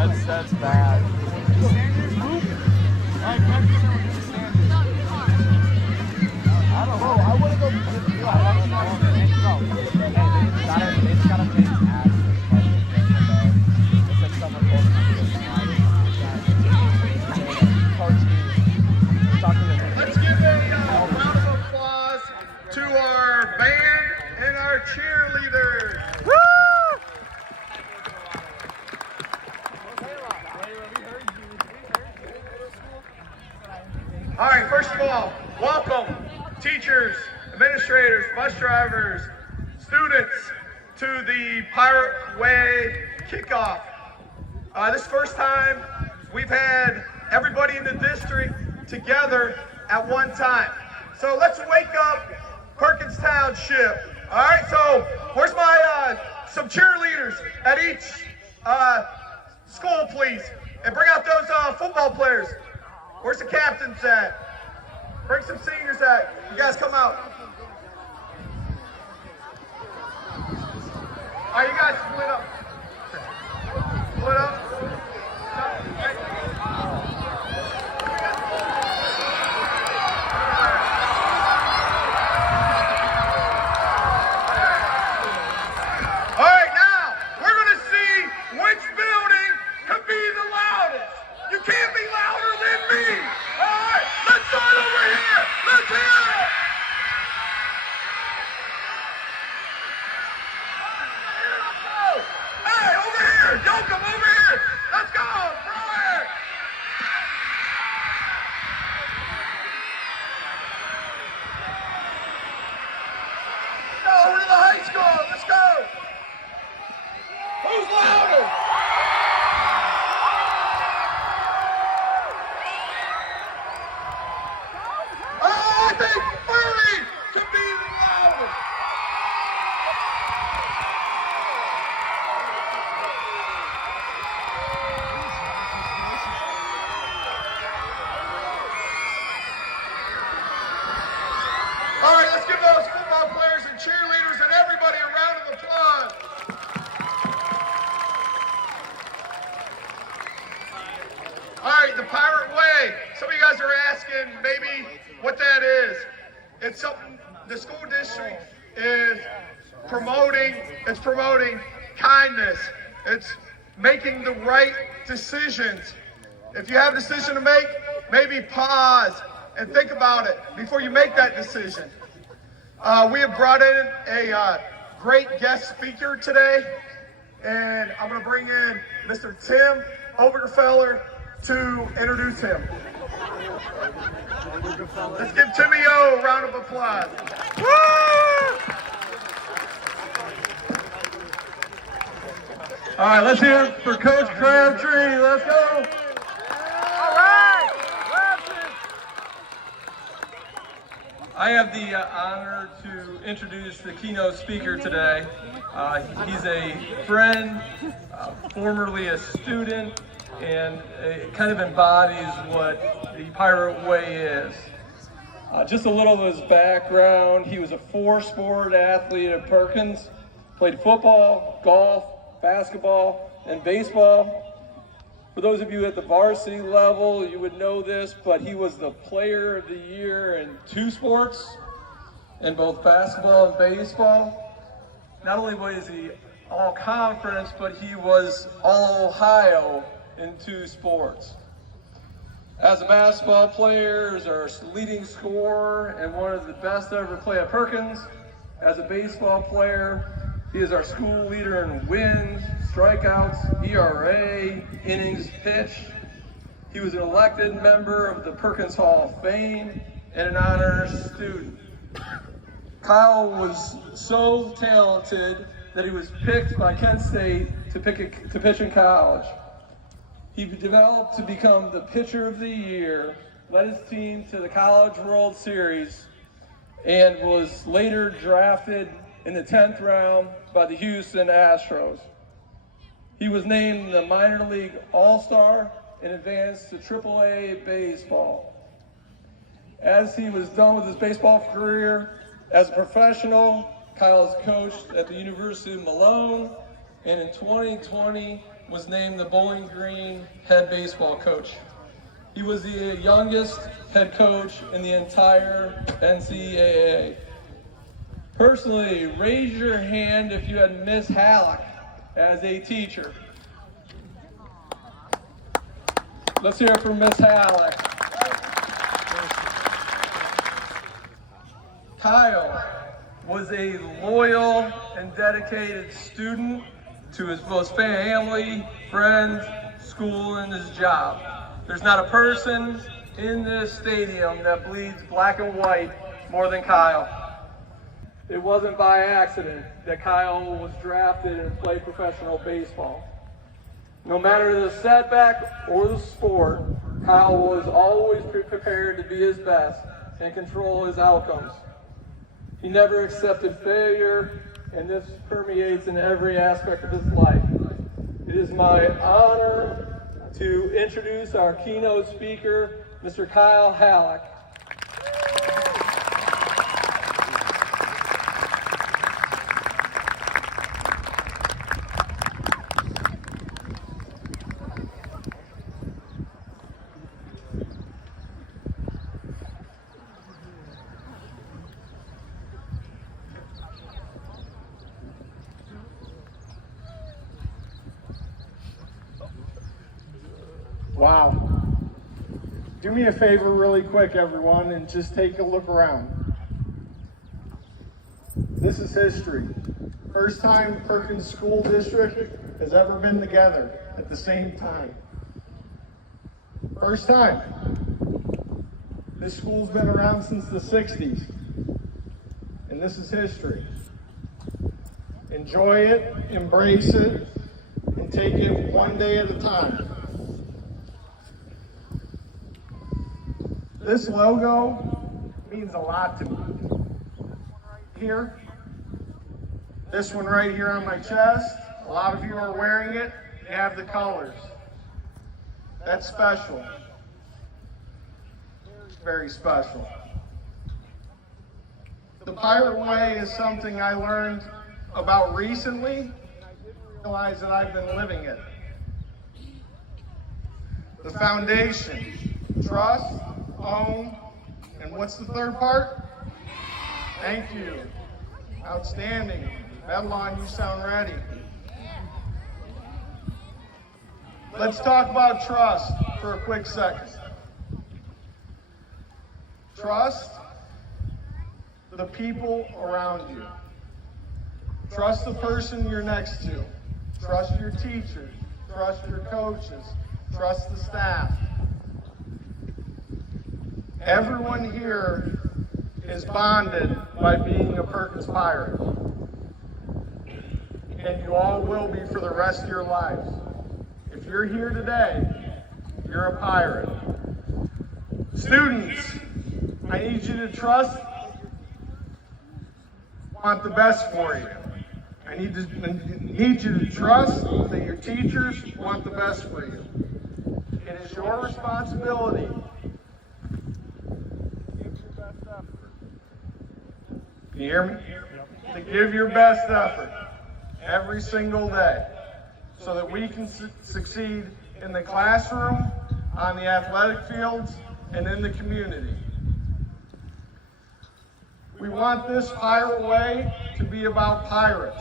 That's bad. I don't know. I want to go. They just gotta pay ads. It's like someone told me. Let's give a round of applause to our band and our cheerleaders. Woo! All right, first of all, welcome teachers, administrators, bus drivers, students to the Pirate Way kickoff. This first time we've had everybody in the district together at one time. So let's wake up Perkins Township. All right, so where's my some cheerleaders at each school, please? And bring out those football players. Where's the captains at? Bring some seniors at. You guys come out. All right, you guys split up. Split up. All right, now we're going to see which building can be the loudest. You can't be louder than me. All right, let's start over here. Let's hear it. Hey, over here. Don't come over here. Let's go. Throw it. Go over to the high school. Let's go. Who's louder? I think Furry can be the loudest. All right, let's give those football players and cheerleaders and everybody a round of applause. All right, the Pirate Way. Some of you guys are asking maybe what that is. It's something the school district is promoting. It's promoting kindness. It's making the right decisions. If you have a decision to make, maybe pause and think about it before you make that decision. We have brought in a great guest speaker today, and I'm going to bring in Mr. Tim Obergefeller to introduce him. Let's give Timmy O a round of applause. Woo! All right, let's hear it for Coach Crabtree. Let's go. All right. I have the honor to introduce the keynote speaker today. He's a friend, formerly a student, and it kind of embodies what the Pirate Way is. Just a little of his background. He was a 4-sport athlete at Perkins, played football, golf, basketball, and baseball. For those of you at the varsity level, you would know this, but he was the player of the year in 2 sports, in both basketball and baseball. Not only was he all conference, but he was all Ohio in 2 sports. As a basketball player, he's our leading scorer and one of the best to ever play at Perkins. As a baseball player, he is our school leader in wins, strikeouts, ERA, innings pitched. He was an elected member of the Perkins Hall of Fame and an honors student. Kyle was so talented that he was picked by Kent State to pitch in college. He developed to become the pitcher of the year, led his team to the College World Series, and was later drafted in the 10th round by the Houston Astros. He was named the minor league All-Star and advanced to AAA baseball. As he was done with his baseball career as a professional, Kyle has coached at the University of Malone, and in 2020 was named the Bowling Green head baseball coach. He was the youngest head coach in the entire NCAA. Personally, raise your hand if you had Miss Hallock as a teacher. Let's hear it from Miss Hallock. Kyle was a loyal and dedicated student to his both family, friends, school, and his job. There's not a person in this stadium that bleeds black and white more than Kyle. It wasn't by accident that Kyle was drafted and played professional baseball. No matter the setback or the sport, Kyle was always prepared to be his best and control his outcomes. He never accepted failure, and this permeates in every aspect of his life. It is my honor to introduce our keynote speaker, Mr. Kyle Hallock. Wow. Do me a favor really quick, everyone, and just take a look around. This is history. First time Perkins School District has ever been together at the same time. First time. This school's been around since the 60s, and this is history. Enjoy it, embrace it, and take it one day at a time. This logo means a lot to me. Here, this one right here on my chest, a lot of you are wearing it, you have the colors. That's special. Very special. The Pirate Way is something I learned about recently, and I didn't realize that I've been living it. The foundation, trust, own, and what's the third part? Thank you. Outstanding. Babylon, you sound ready. Let's talk about trust for a quick second. Trust the people around you. Trust the person you're next to. Trust your teachers. Trust your coaches. Trust the staff. Everyone here is bonded by being a Perkins Pirate. And you all will be for the rest of your lives. If you're here today, you're a pirate. Students, I need you to trust, want the best for you. I need you to trust that your teachers want the best for you. It is your responsibility you hear me? To give your best effort every single day so that we can succeed in the classroom, on the athletic fields, and in the community. We want this Pirate Way to be about pirates,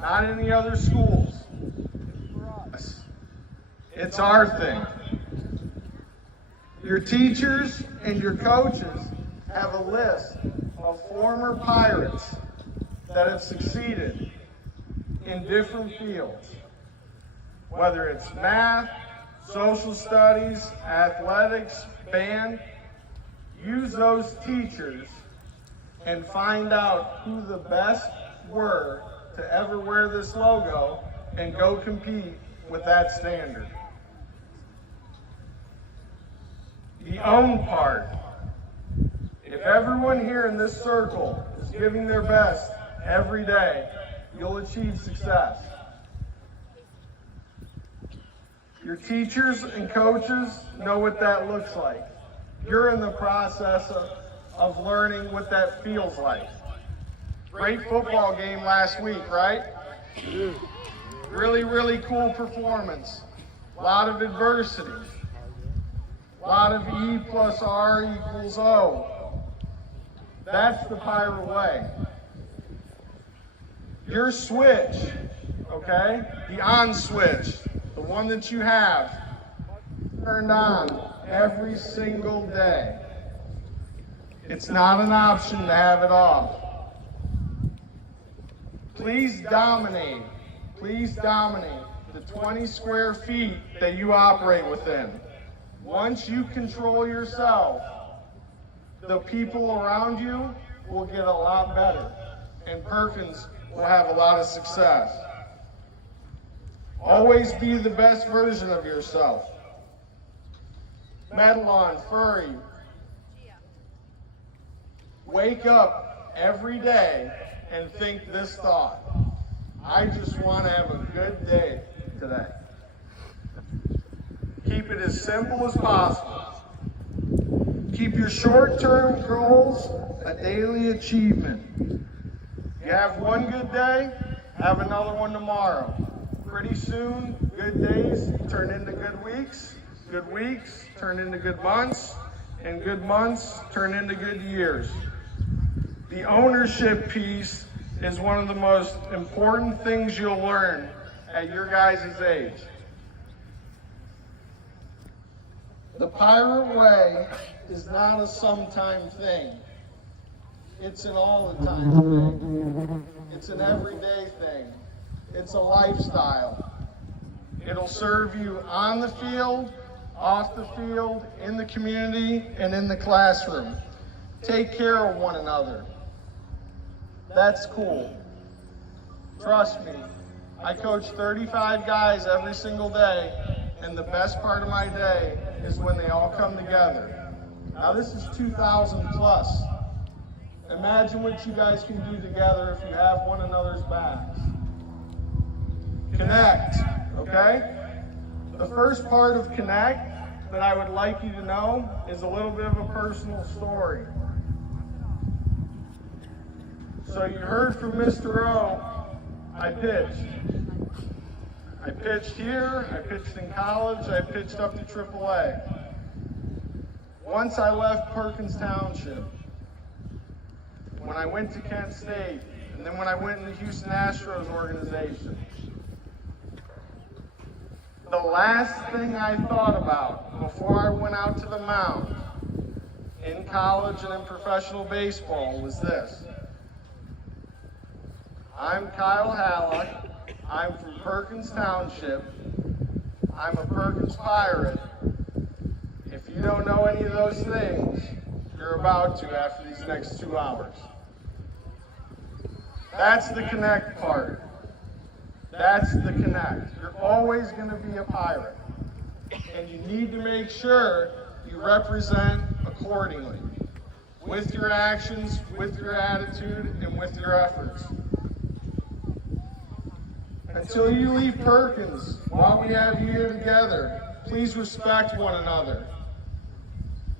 not any other schools. It's our thing. Your teachers and your coaches have a list of former pirates that have succeeded in different fields, whether it's math, social studies, athletics, band. Use those teachers and find out who the best were to ever wear this logo and go compete with that standard. The own part. If everyone here in this circle is giving their best every day, you'll achieve success. Your teachers and coaches know what that looks like. You're in the process of learning what that feels like. Great football game last week, right? Really, really cool performance. A lot of adversity. A lot of E plus R equals O. That's the Pirate way. Your switch, okay, the on switch, the one that you have turned on every single day. It's not an option to have it off. Please dominate the 20 square feet that you operate within. Once you control yourself, the people around you will get a lot better, and Perkins will have a lot of success. Always be the best version of yourself. Medalon, Furry, wake up every day and think this thought: I just want to have a good day today. Keep it as simple as possible. Keep your short-term goals a daily achievement. You have one good day, have another one tomorrow. Pretty soon, good days turn into good weeks turn into good months, and good months turn into good years. The ownership piece is one of the most important things you'll learn at your guys' age. The Pirate way is not a sometime thing. It's an all the time thing. It's an everyday thing. It's a lifestyle. It'll serve you on the field, off the field, in the community, and in the classroom. Take care of one another. That's cool. Trust me, I coach 35 guys every single day, and the best part of my day is when they all come together. Now this is 2,000 plus. Imagine what you guys can do together if you have one another's backs. Connect, okay? The first part of Connect that I would like you to know is a little bit of a personal story. So you heard from Mr. O, I pitched. I pitched here, I pitched in college, I pitched up to AAA. Once I left Perkins Township, when I went to Kent State, and then when I went in the Houston Astros organization, the last thing I thought about before I went out to the mound in college and in professional baseball was this: I'm Kyle Hallock, I'm from Perkins Township, I'm a Perkins Pirate. If you don't know any of those things, you're about to after these next 2 hours. That's the Connect part. That's the Connect. You're always going to be a Pirate. And you need to make sure you represent accordingly, with your actions, with your attitude, and with your efforts. Until you leave Perkins, while we have you here together, please respect one another.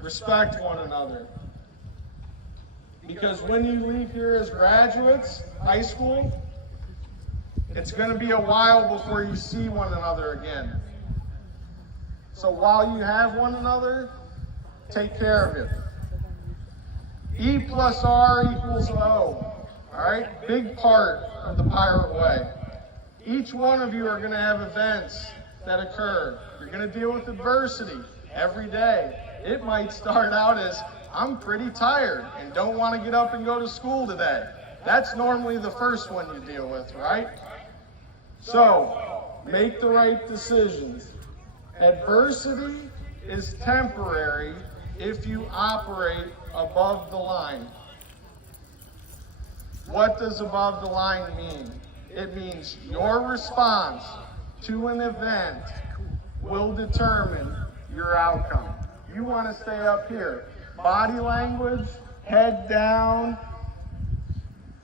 Respect one another. Because when you leave here as graduates, high school, it's going to be a while before you see one another again. So while you have one another, take care of it. E plus R equals O. All right? Big part of the Pirate way. Each one of you are going to have events that occur. You're going to deal with adversity every day. It might start out as, I'm pretty tired and don't want to get up and go to school today. That's normally the first one you deal with, right? So, make the right decisions. Adversity is temporary if you operate above the line. What does above the line mean? It means your response to an event will determine your outcome. You want to stay up here. Body language, head down.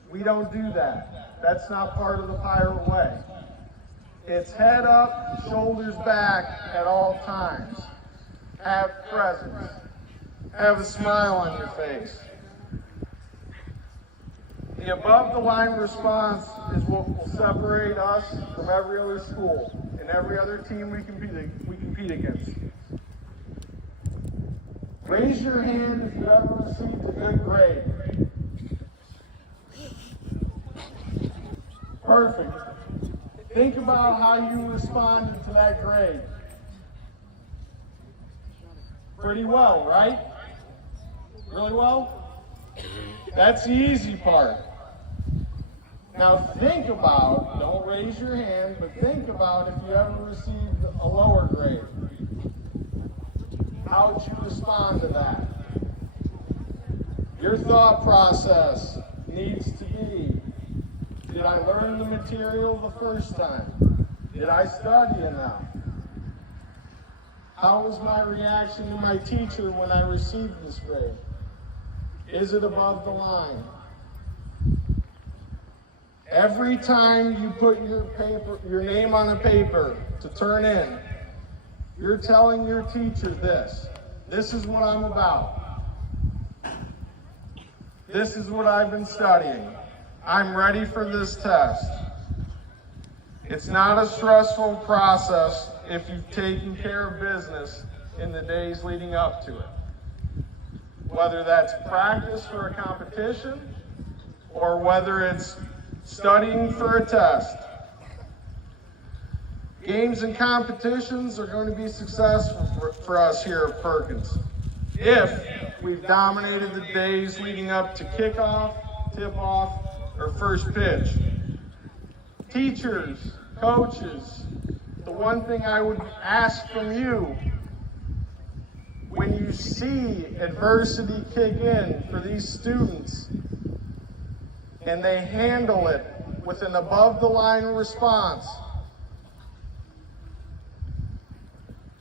We don't do that. That's not part of the Pirate way. It's head up, shoulders back at all times. Have presence. Have a smile on your face. The above the line response is what will separate us from every other school and every other team we compete against. Raise your hand if you ever received a good grade. Perfect. Think about how you responded to that grade. Pretty well, right? Really well? That's the easy part. Now think about, don't raise your hand, but think about if you ever received a lower grade. How would you respond to that? Your thought process needs to be, did I learn the material the first time? Did I study enough? How was my reaction to my teacher when I received this grade? Is it above the line? Every time you put your name on a paper to turn in, you're telling your teacher this. This is what I'm about. This is what I've been studying. I'm ready for this test. It's not a stressful process if you've taken care of business in the days leading up to it. Whether that's practice for a competition or whether it's studying for a test. Games and competitions are going to be successful for us here at Perkins if we've dominated the days leading up to kickoff, tip-off, or first pitch. Teachers, coaches, the one thing I would ask from you, when you see adversity kick in for these students and they handle it with an above-the-line response,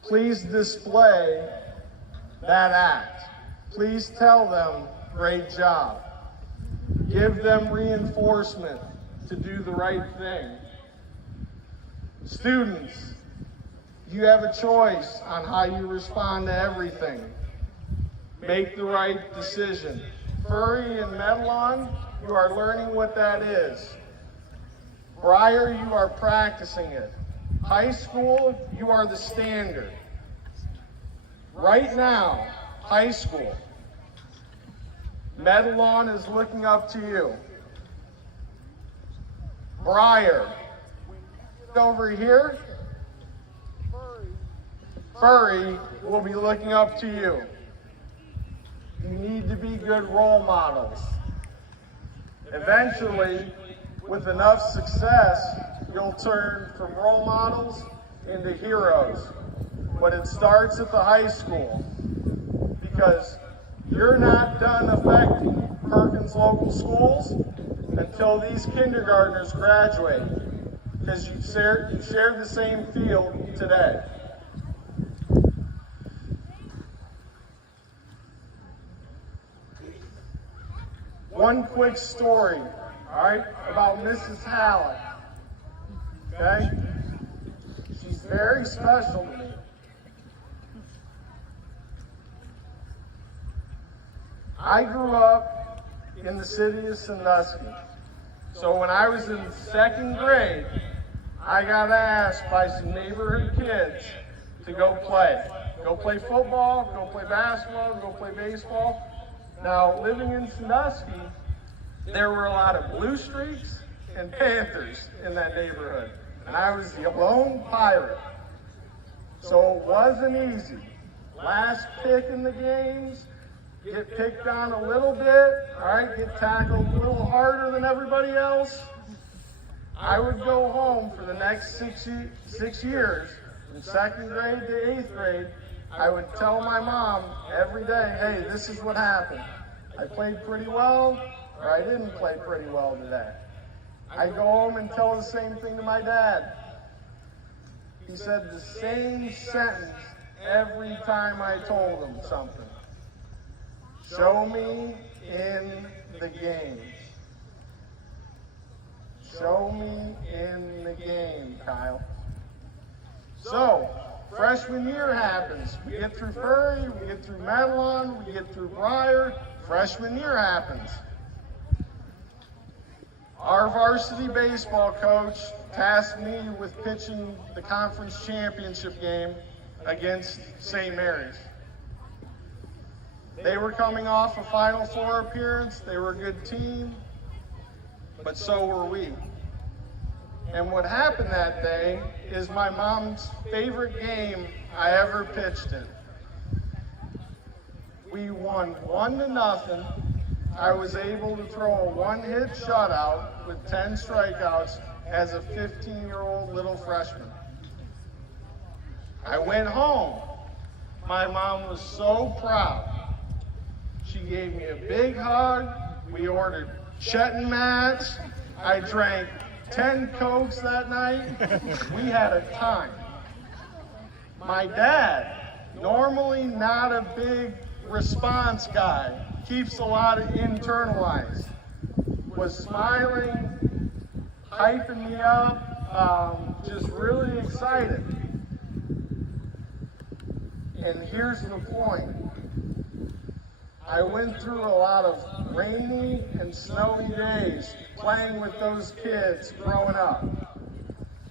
please display that act. Please tell them, great job. Give them reinforcement to do the right thing. Students, you have a choice on how you respond to everything. Make the right decision. Furry and Medalon, you are learning what that is. Briar, you are practicing it. High school, you are the standard. Right now, high school, Medalon is looking up to you. Briar, over here, Furry will be looking up to you. You need to be good role models. Eventually, with enough success, you'll turn from role models into heroes. But it starts at the high school, because you're not done affecting Perkins local schools until these kindergartners graduate, because you share the same field today. One quick story, all right, about Mrs. Hallock, okay? She's very special to me. I grew up in the city of Sandusky. So when I was in second grade, I got asked by some neighborhood kids to go play. Go play football, go play basketball, go play baseball. Now, living in Sandusky, there were a lot of Blue Streaks and Panthers in that neighborhood. And I was the lone Pirate. So it wasn't easy. Last pick in the games, get picked on a little bit, all right, get tackled a little harder than everybody else. I would go home for the next 6 years, from second grade to 8th grade. I would tell my mom every day, hey, this is what happened. I played pretty well, or I didn't play pretty well today. I'd go home and tell the same thing to my dad. He said the same sentence every time I told him something. Show me in the game. Show me in the game, Kyle. So, freshman year happens. We get through Furry, we get through Medalon, we get through Briar. Freshman year happens. Our varsity baseball coach tasked me with pitching the conference championship game against St. Mary's. They were coming off a Final Four appearance. They were a good team, but so were we. And what happened that day is my mom's favorite game I ever pitched in. We won 1-0. I was able to throw a one-hit shutout with 10 strikeouts as a 15-year-old little freshman. I went home. My mom was so proud. She gave me a big hug. We ordered Chet mats. I drank 10 Cokes that night. We had a time. My dad, normally not a big response guy, keeps a lot of internalized, was smiling, hyping me up, just really excited. And here's the point. I went through a lot of rainy and snowy days playing with those kids growing up.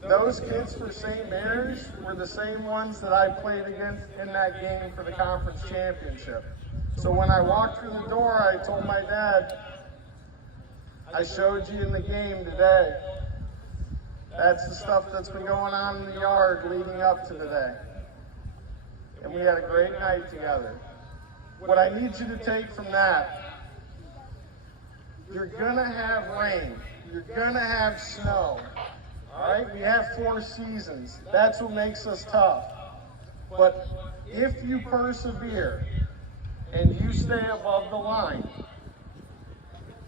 Those kids for St. Mary's were the same ones that I played against in that game for the conference championship. So when I walked through the door, I told my dad, I showed you in the game today. That's the stuff that's been going on in the yard leading up to today. And we had a great night together. What I need you to take from that, you're gonna have rain, you're gonna have snow, all right? We have 4 seasons. That's what makes us tough. But if you persevere and you stay above the line,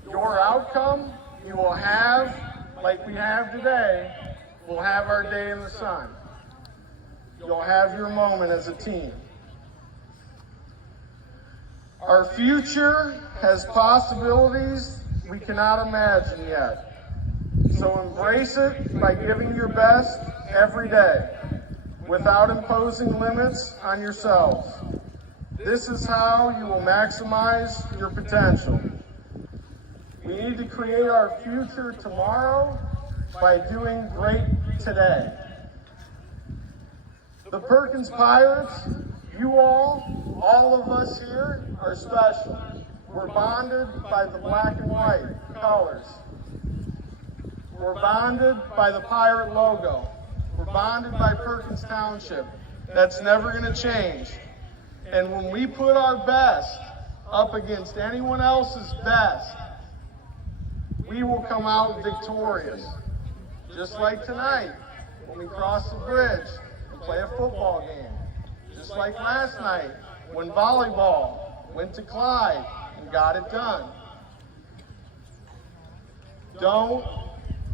your outcome you will have, like we have today, we'll have our day in the sun. You'll have your moment as a team. Our future has possibilities we cannot imagine yet. So embrace it by giving your best every day without imposing limits on yourselves. This is how you will maximize your potential. We need to create our future tomorrow by doing great today. The Perkins Pirates, you all of us here are special. We're bonded by the black and white colors. We're bonded by the Pirate logo. We're bonded by Perkins Township. That's never going to change. And when we put our best up against anyone else's best, we will come out victorious. Just like tonight, when we cross the bridge and play a football game. Just like last night, when volleyball went to Clyde and got it done. Don't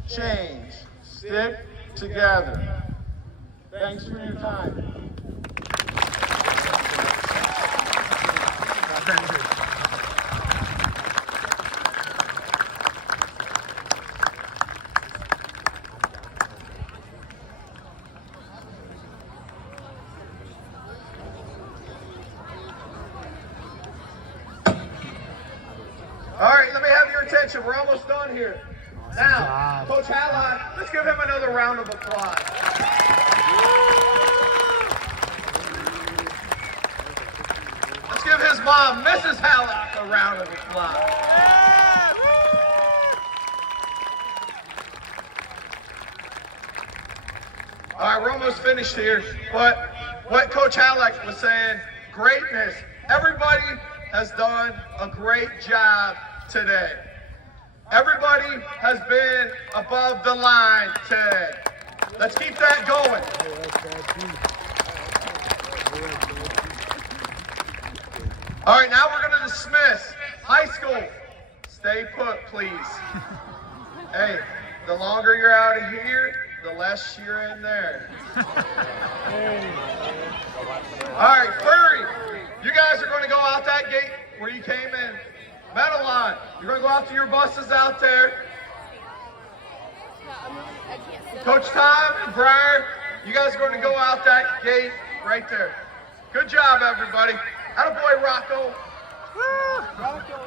change. Stick together. Thanks for your time. All right, let me have your attention. We're almost done here. Now, Coach Hallock, let's give him another round of applause. Let's give his mom, Mrs. Hallock, a round of applause. All right, we're almost finished here. But what Coach Hallock was saying, greatness. Everybody has done a great job today. Everybody has been above the line today. Let's keep that going. All right, now we're going to dismiss high school. Stay put, please. Hey, the longer you're out of here, the less you're in there. All right, Furry, you guys are going to go out that gate where you came in. Metalon, you're going to go out to your buses out there. Coach Tom and Briar, you guys are going to go out that gate right there. Good job, everybody. Attaboy, Rocco. Woo! Rocco.